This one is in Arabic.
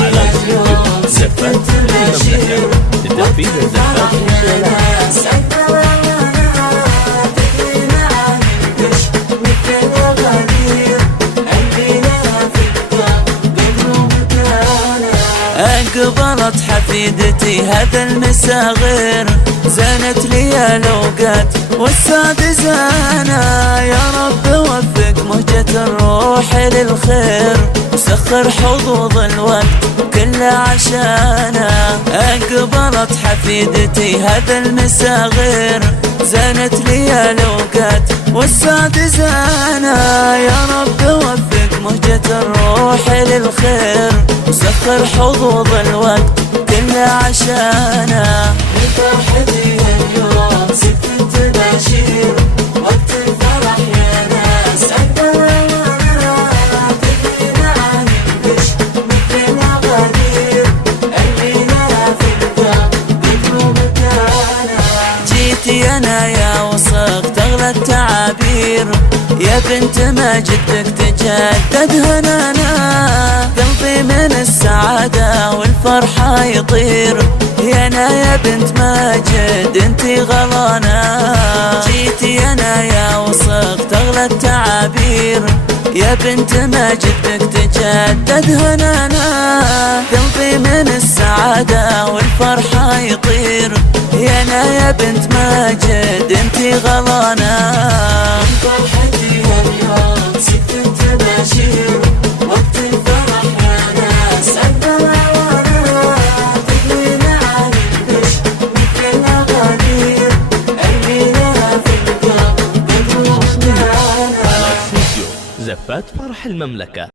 على فيديو زفات المملكة لتنفيذ الزفات والشارع. أقبلت حفيدتي هذا المسا غير، زانت لي الأوقات والسعد زانا. يا رب وفق مهجة الروح للخير، وسخر حظوظ الوقت كله عشانا. أقبلت حفيدتي هذا المسا غير، زانت لي الأوقات والسعد زانا. يا رب وفق مهجة الروح للخير، وسخر حظوظ الوقت كله عشانا. فرحتي اليوم 6 وقت الفرح يا ناس. أقبل وانا تدرينا عن البش مثلنا غدير، قلبنا في الدم قدروا مكانا. جيتي أنا يا وصف تغلى التعابير، يا بنت ماجد بك تجدد هنانا. قلبي من السعادة والفرحة يطير، يا بنت ماجد انتي غلانا. جيتي أنا يا وصف تغلى التعابير، يا بنت ماجد بك تجدد هنانا. قلبي من السعادة والفرحة يطير، يا بنت ماجد انتي غلانا. فرحتي اليوم 6 وقت الفرح يا ناس. أقبل وانا تدرينا عن البش مثلنا غدير، قلبنا في الدم قدروا مكانا. على فيديو زفات فرح المملكة.